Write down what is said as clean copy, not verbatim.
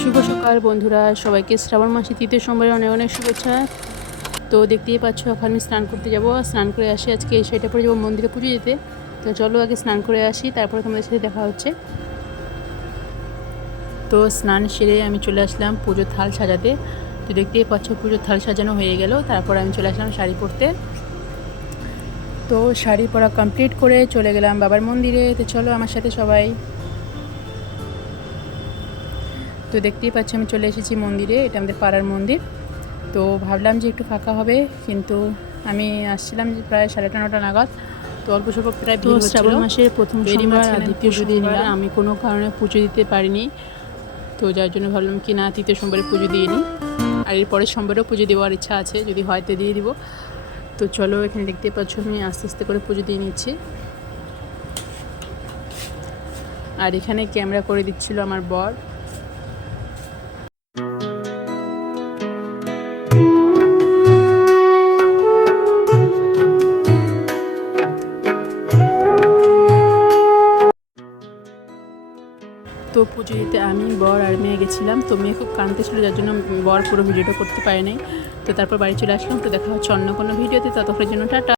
শুভ সকাল বন্ধুরা, সবাইকে শ্রাবণ মাসে তৃতীয় সোমবারে অনেক অনেক শুভেচ্ছা। তো দেখতেই পাচ্ছ এখন আমি স্নান করতে যাব। স্নান করে আসি, আজকে এই শাড়িটা পরে যাবো মন্দিরে পুজো দিতে। তো চলো আগে স্নান করে আসি, তারপরে তোমাদের সাথে দেখা হচ্ছে। তো স্নান সেরে আমি চলে আসলাম পুজোর থাল সাজাতে। তো দেখতেই পাচ্ছ পুজোর থাল সাজানো হয়ে গেল, তারপর আমি চলে আসলাম শাড়ি পরতে। তো শাড়ি পরা কমপ্লিট করে চলে গেলাম বাবার মন্দিরে। তো চলো আমার সাথে সবাই। তো দেখতেই পাচ্ছি আমি চলে এসেছি মন্দিরে, এটা আমাদের পাড়ার মন্দির। তো ভাবলাম যে একটু ফাঁকা হবে, কিন্তু আমি আসছিলাম যে প্রায় 9:30 নাগাদ। তো অল্প স্বল্প প্রায় ভিড় হচ্ছিল। শ্রাবণ মাসের প্রথম সোমবার আর দ্বিতীয় সোমবার আমি কোনো কারণে পুজো দিতে পারিনি। তো যার জন্য ভাবলাম কি না, তৃতীয় সোমবারে পুজো দিয়ে নিই। আর এর পরের সোমবারেও পুজো দেওয়ার ইচ্ছা আছে, যদি হয় তো দিয়ে দিব। তো চলো, এখানে দেখতে পাচ্ছ আমি আস্তে আস্তে করে পুজো দিয়ে নিচ্ছি। আর এখানে ক্যামেরা করে দিচ্ছিল আমার বর। তো পুজো দিতে আমি, বর আর মেয়ে গেছিলাম। তো মেয়ে খুব কাঁদতেছিল, যার জন্য বর পুরো ভিডিওটা করতে পারে নাই। তো তারপর বাড়ি চলে আসলাম। তো দেখা হচ্ছে অন্য কোনো ভিডিওতে, ততক্ষণের জন্য টাটা।